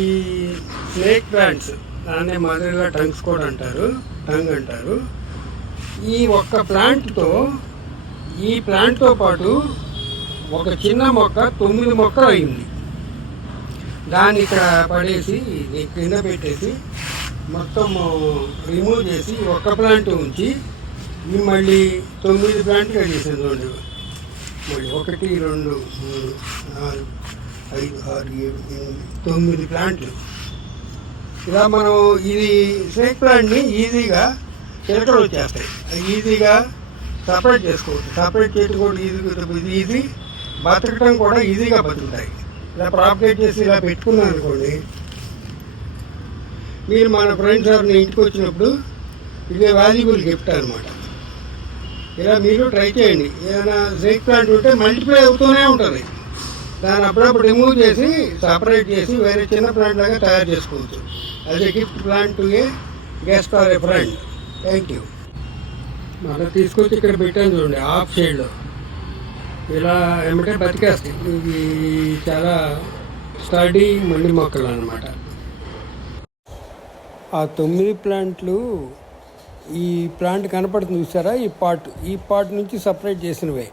ఈ snake plants దాన్నే మదర్గా tongues కూడా అంటారు, టంగ్ అంటారు. ఈ ఒక్క ప్లాంట్తో ఈ ప్లాంట్తో పాటు ఒక చిన్న మొక్క 9 మొక్కలు అయింది. దాన్ని ఇక్కడ పడేసి కింద పెట్టేసి మొత్తం రిమూవ్ చేసి ఒక్క ప్లాంట్ ఉంచి ఇవి మళ్ళీ 9 ప్లాంట్లు కట్టేసాను. చూడండి, మళ్ళీ 1 2 3 4 5 6 7 8 9 ప్లాంట్లు. ఇలా మనం ఇది స్నేక్ ప్లాంట్ని ఈజీగా చిలకలు వచ్చేస్తాయి, ఈజీగా సపరేట్ చేసుకోవచ్చు. సపరేట్ చేయడం కూడా ఈజీ, బతకడం కూడా ఈజీగా బతుకుతాయి. ఇలా ప్రాపగేట్ చేసి ఇలా పెట్టుకున్నాను అనుకోండి, మీరు మన ఫ్రెండ్స్ ఎవరిని ఇంటికి వచ్చినప్పుడు ఇదే వాల్యుబుల్ గిఫ్ట్ అనమాట. ఇలా మీరు ట్రై చేయండి. ఏదైనా స్నేక్ ప్లాంట్ ఉంటే మల్టిప్లై అవుతూనే ఉంటుంది. దాన్ని అప్పుడప్పుడు రిమూవ్ చేసి సపరేట్ చేసి వేరే చిన్న ప్లాంట్ లాగా తయారు చేసుకోవచ్చు. As a gift plant to a guest or a friend. Thank you. మళ్ళీ తీసుకొచ్చి ఇక్కడ పెట్టాను చూడండి, హాఫ్ షేడ్లో. ఇలా ఏమంటే బతికేస్తాయి. ఇవి చాలా స్టడీ మండి మొక్కలు అన్నమాట. ఆ 9 ప్లాంట్లు ఈ ప్లాంట్ కనపడుతుంది చూసారా, ఈ పార్ట్ నుంచి సపరేట్ చేసినవే.